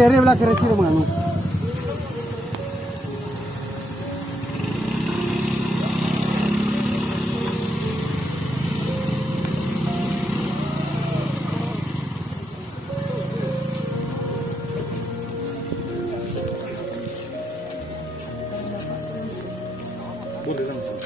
Re belah kiri sini menganu. Boleh langsung.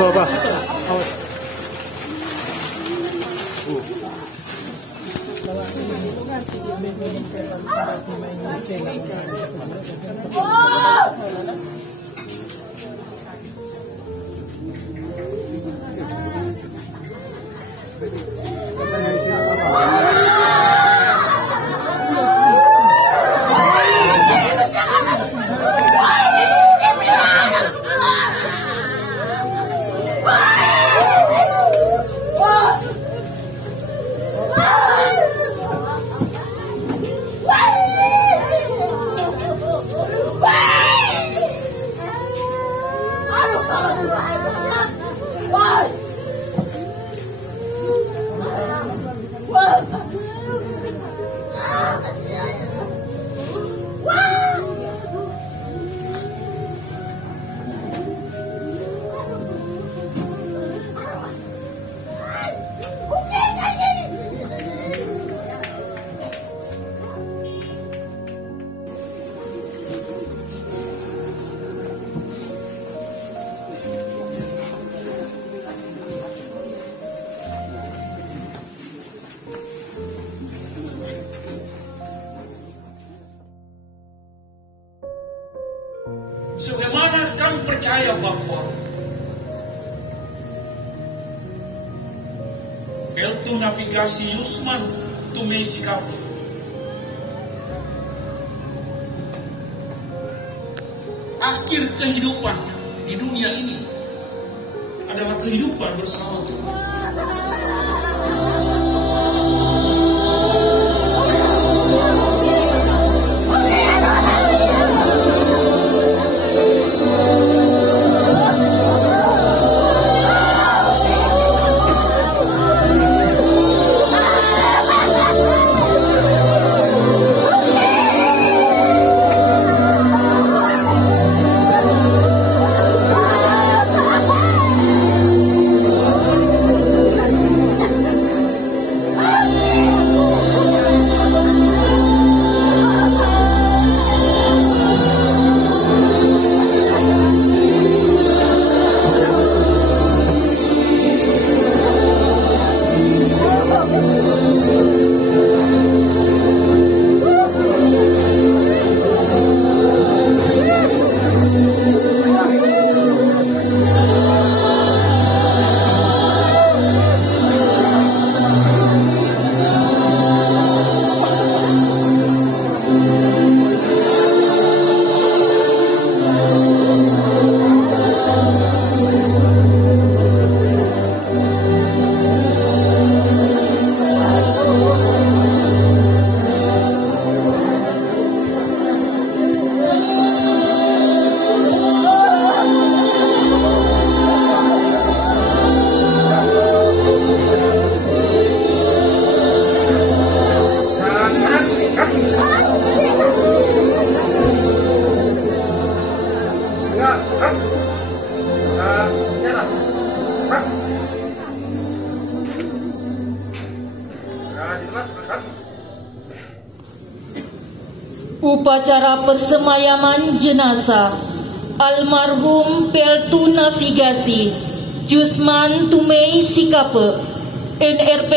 Apa? Sebagaimana kami percaya bahwa Eltu Navigasi Yusman Tumesi Kapo akhir kehidupannya di dunia ini adalah kehidupan bersama Tuhan. Upacara persemayaman jenazah almarhum Peltu Navigasi Jusman Tumei Sikape NRP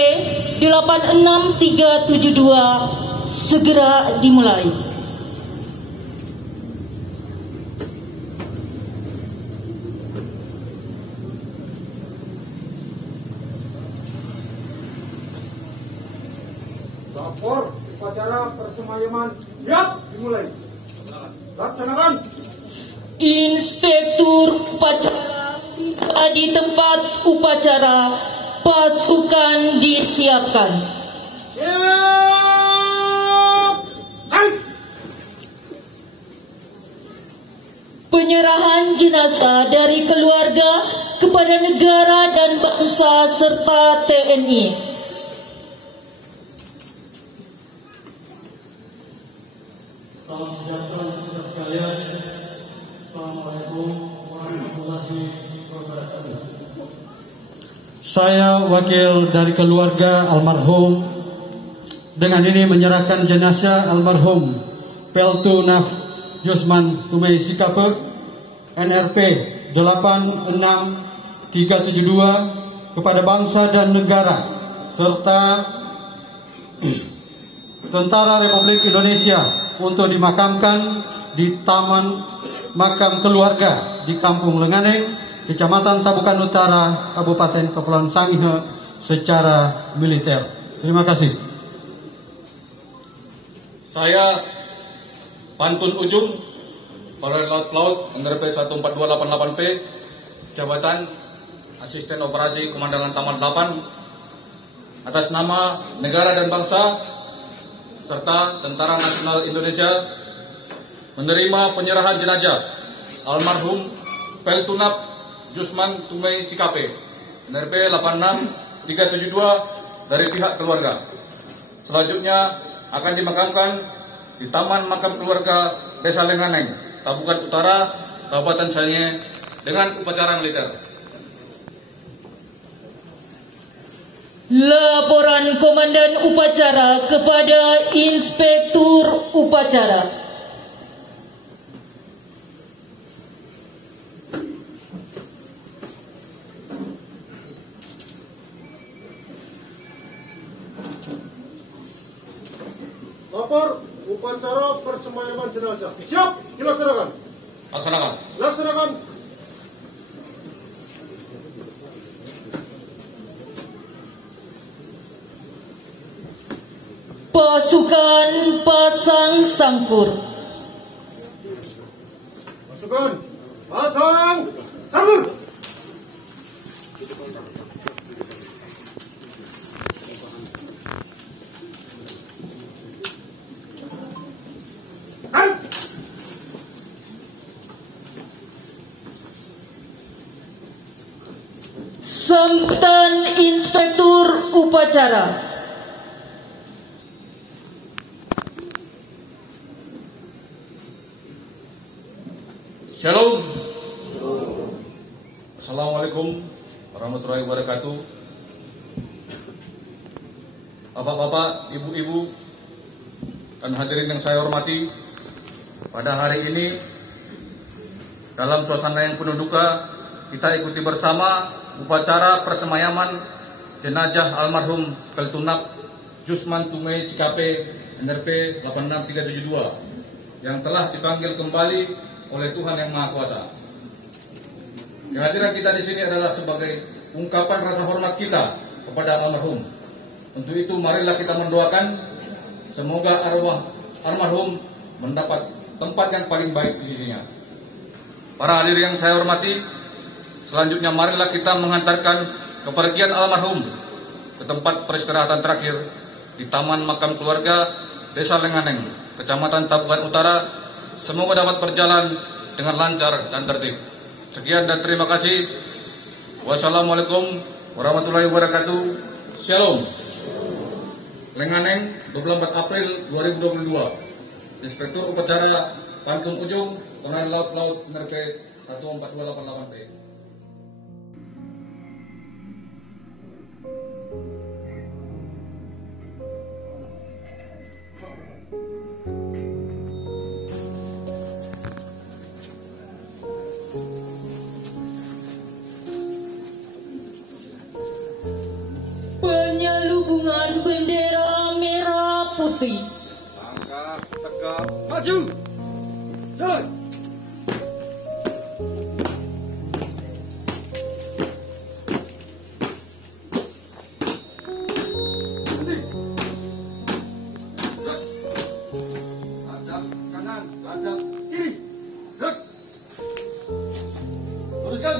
86372 segera dimulai. Lapor upacara persemayaman siap dimulai. Laksanakan. Inspektur upacara tiba di tempat upacara. Pasukan disiapkan. Penyerahan jenazah dari keluarga kepada negara dan bangsa serta TNI. Salam sejahtera kita sekalian. Assalamualaikum warahmatullahi wabarakatuh. Saya wakil dari keluarga almarhum dengan ini menyerahkan jenazah almarhum Peltu Naf Jusman Tumei Sikape NRP 86372 kepada bangsa dan negara serta Tentara Republik Indonesia untuk dimakamkan di Taman Makam Keluarga di Kampung Lenganeng, Kecamatan Tabukan Utara, Kabupaten Kepulauan Sangihe secara militer. Terima kasih. Saya Pantun Ujung, Polres Laut NRP 14288P, Jabatan Asisten Operasi Komandan Taman 8, atas nama negara dan bangsa serta Tentara Nasional Indonesia menerima penyerahan jenazah almarhum Peltu Naf Jusman Tumei Sikape NRP 86372 dari pihak keluarga. Selanjutnya akan dimakamkan di Taman Makam Keluarga Desa Lenganeng, Tabukan Utara, Kabupaten Sangihe dengan upacara militer. Laporan Komandan Upacara kepada Inspektur Upacara. Lapor upacara persemayaman jenazah siap dilaksanakan. Laksanakan. Laksanakan. Pasukan pasang sangkur. Pasukan pasang sangkur. Sambutan Inspektur Upacara. Shalom. Assalamualaikum warahmatullahi wabarakatuh. Bapak-bapak, ibu-ibu, dan hadirin yang saya hormati, pada hari ini dalam suasana yang penuh duka, kita ikuti bersama upacara persemayaman jenazah almarhum Peltu Naf Jusman Tumei Sikape NRP 86372 yang telah dipanggil kembali oleh Tuhan Yang Maha Kuasa. Kehadiran kita di sini adalah sebagai ungkapan rasa hormat kita kepada almarhum. Untuk itu marilah kita mendoakan semoga arwah almarhum mendapat tempat yang paling baik di sisinya. Para hadirin yang saya hormati, selanjutnya marilah kita mengantarkan kepergian almarhum ke tempat peristirahatan terakhir di Taman Makam Keluarga Desa Lenganeng, Kecamatan Tabukan Utara. Semoga dapat berjalan dengan lancar dan tertib. Sekian dan terima kasih. Wassalamualaikum warahmatullahi wabarakatuh. Shalom. Lenganeng 24 April 2022. Inspektur Upacara Pantung Ujung, Komandan Laut NRP 14288P. Penyelubungan bendera merah putih. Langkah tegap maju. Jalan. Berhenti. Gerak. Hadap kanan, hadap kiri. Gerak. Luruskan.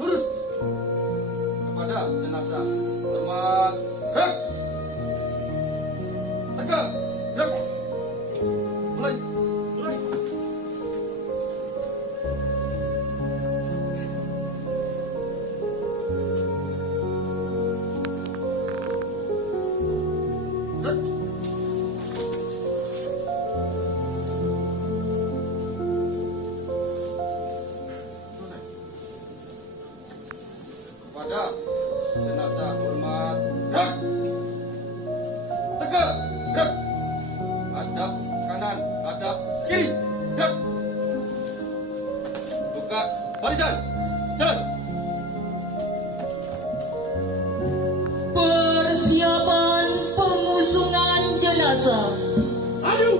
Lurus. Kepada jenazah. Hormat. Gerak. Tegak. Gerak. Mulai. Mulai. Gerak. Kepada jenazah hormat. Gerak. Tegak. Gerak. Hadap kanan, hadap kiri. Gerak. Buka barisan. Jalan. Persiapan pengusungan jenazah. Maju.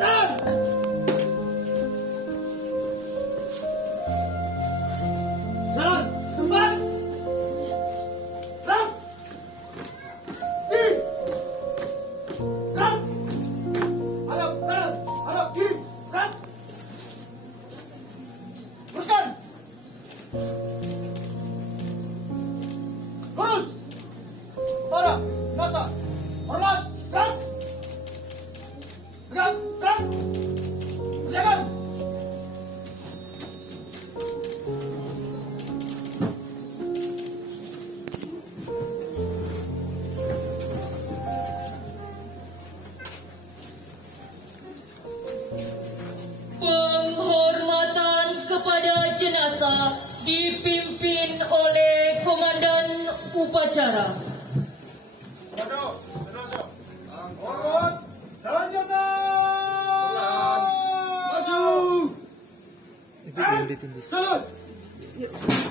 Jalan. Jalan. Tempat. Gerak. Kiri. Gerak. Hadap kanan, hadap kiri. Gerak. Teruskan. Lurus. Para jenazah. Hormat. Gerak. Gerak. Gerak. Persiapan. Penghormatan kepada jenazah dipimpin oleh Komandan Upacara. Komando, jenazah. Hormat. Selanjutnya. Maju. Jalan. Biasa. Biasa.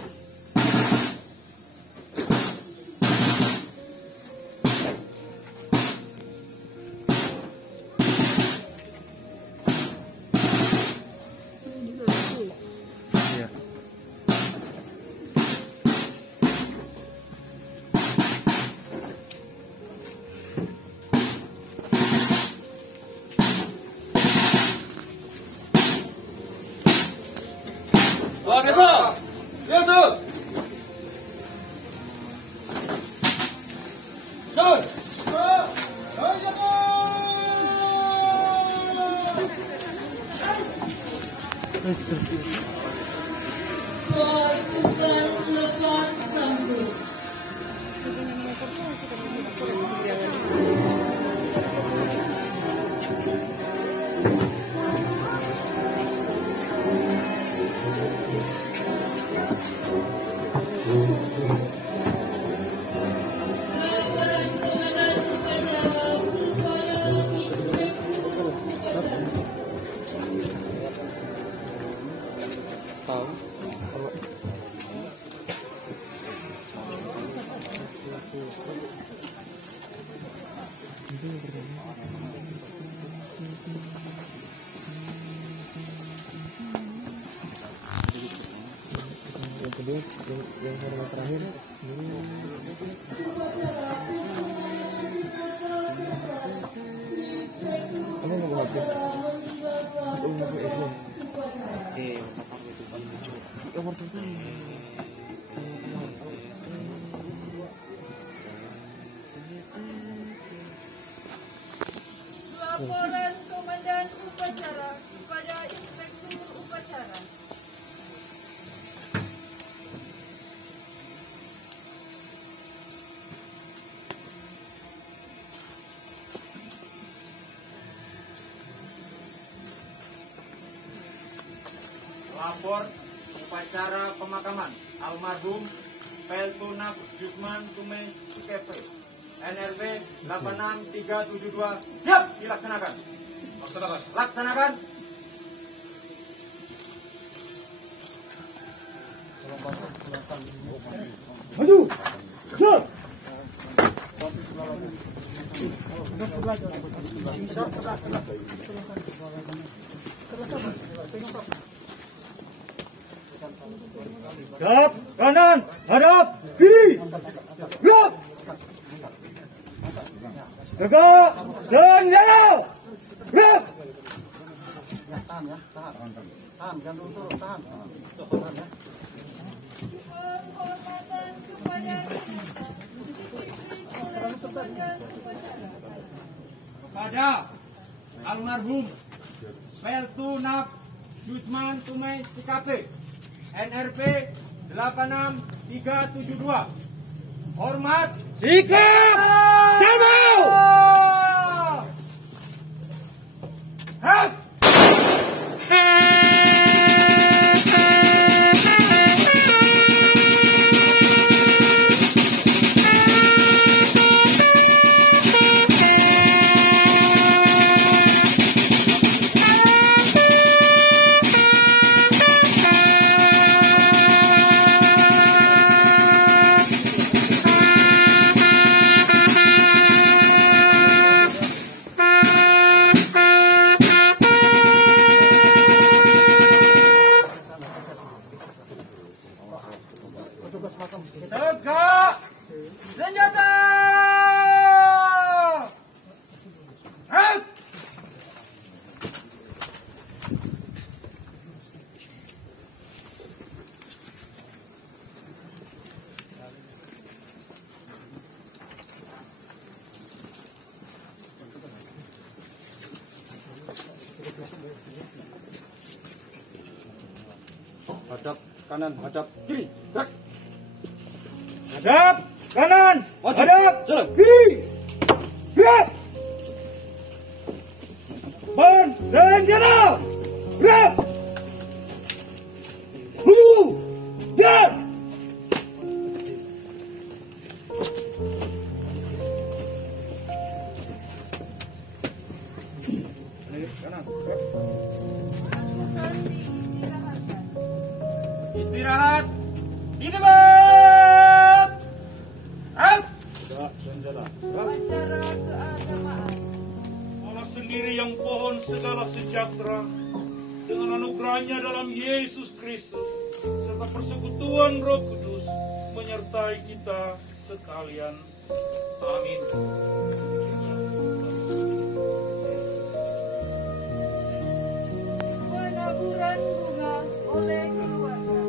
Jalan. Pasukan lepas sambut. Laporan Komandan Upacara kepada Inspektur Upacara. yang hormat terakhir kamu mau HP? Aku mau HP iPhone. Laporan Komandan Upacara kepada Inspektur Upacara. melapor upacara pemakaman almarhum Peltunap Jusman Tumei Sikepe NRW 86372 siap dilaksanakan. Laksanakan. Maju. Siap. Siap, kanan, hadap, kiri. Gerak. Tegak, senjata. Gerak. Penghormatan kepada Kepada almarhum Peltunap Jusman Tumei Sikape NRP 86372 hormat Sikap. Sama. Hak. Tegak senjata. Hak. Hadap kanan, hadap kiri. Gerak. Hadap, kanan, Maju. hadap, Jalan. kiri. Gerak. Ban, senjata. Gerak. Maju. Gerak. Istirahat. Di debat. Hak. upacara keagamaan. Allah sendiri yang pohon segala sejahtera, dengan anugerahnya dalam Yesus Kristus, serta persekutuan Roh Kudus, menyertai kita sekalian. Amin. Penaburan bunga oleh keluarga.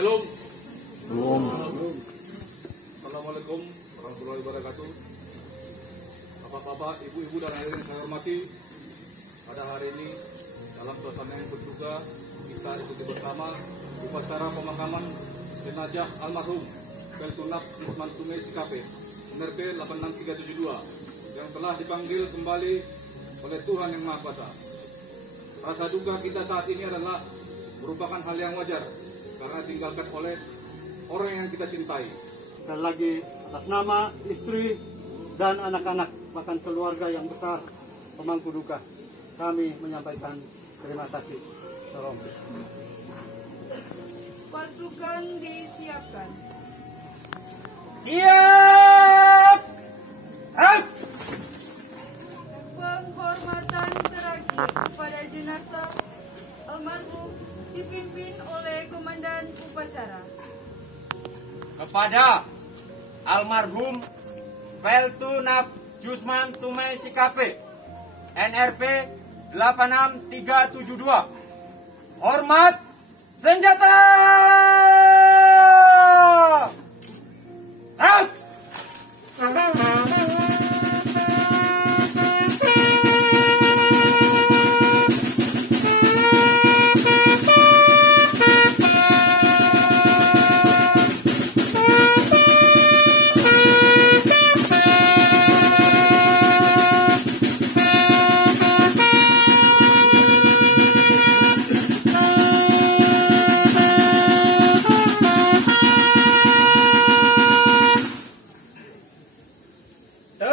Shalom. Belum. Assalamualaikum warahmatullahi wabarakatuh. Bapak-bapak, ibu-ibu dan hadirin yang saya hormati, pada hari ini dalam suasana yang berduka kita ikuti bersama upacara pemakaman jenazah almarhum Peltunap Usman Tumei Sikape NRP 86372 yang telah dipanggil kembali oleh Tuhan Yang Maha Kuasa. Rasa duka kita saat ini adalah merupakan hal yang wajar karena ditinggalkan oleh orang yang kita cintai. Sekali lagi atas nama istri dan anak-anak bahkan keluarga yang besar pemangku duka, kami menyampaikan terima kasih. Salam. Pasukan disiapkan. Siap. Penghormatan terakhir kepada jenazah almarhum dipimpin oleh Komandan Upacara. Kepada almarhum Peltunap Usman Tumei Sikape NRP 86372. Hormat senjata.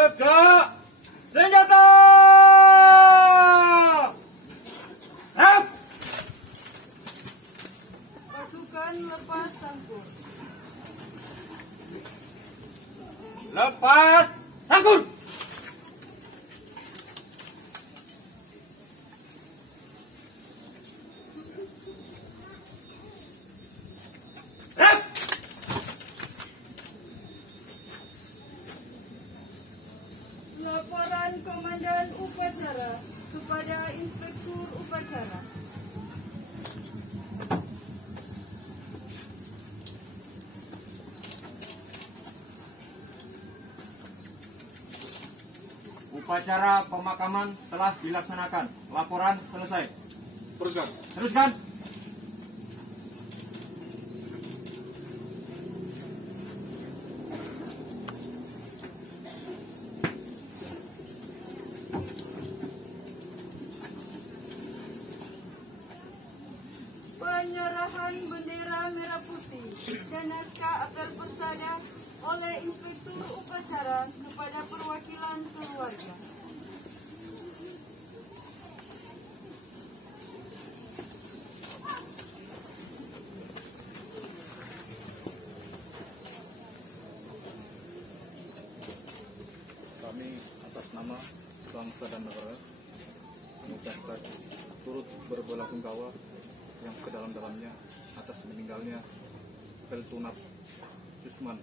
Tegak senjata. Pasukan lepas sangkur. Lepas sangkur. Laporan Komandan Upacara kepada Inspektur Upacara. Upacara pemakaman telah dilaksanakan. Laporan selesai. Teruskan. Teruskan. Penyerahan bendera merah putih dan naskah apel persada oleh Inspektur Upacara kepada perwakilan keluarga. Kami atas nama bangsa dan negara mengucapkan turut berbelasungkawa yang sedalam-dalamnya atas meninggalnya Peltunap Usman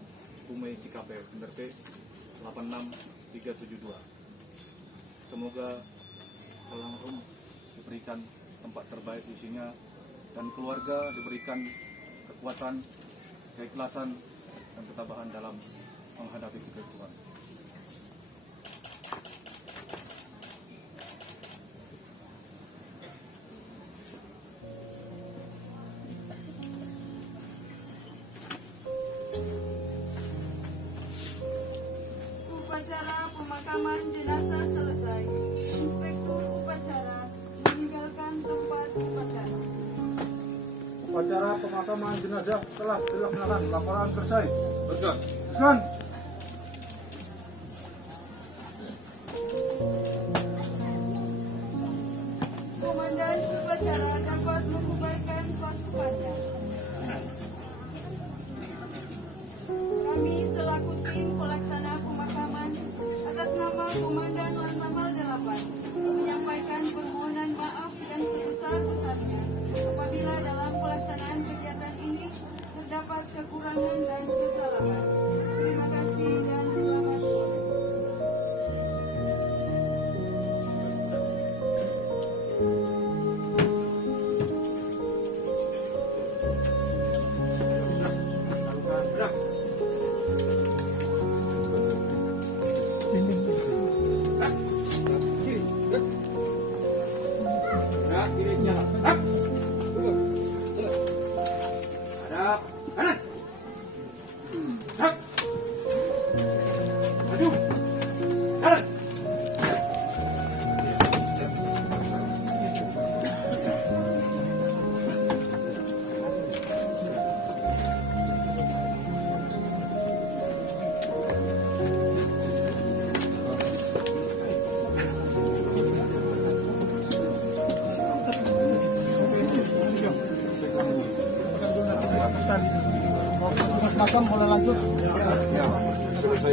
Tumei Sikape NRP 86372. Semoga almarhum diberikan tempat terbaik di sini dan keluarga diberikan kekuatan, keikhlasan, dan ketabahan dalam menghadapi kehidupan. Upacara pemakaman jenazah selesai. Inspektur Upacara meninggalkan tempat upacara. Upacara pemakaman jenazah telah dilaksanakan. Laporan selesai. Teruskan. Teruskan. Komandan Upacara dapat membubarkan pasukannya. Kami selaku tim pelaksana pemakaman atas nama Komandan Lantamal 8 menyampaikan permohonan maaf dan sebesar-besarnya apabila dalam pelaksanaan kegiatan ini terdapat kekurangan dan kesalahan. Terima kasih dan selamat sore. Hadap kanan. Hak. Maju. Kanan. Makam boleh lanjut. Ya, selesai.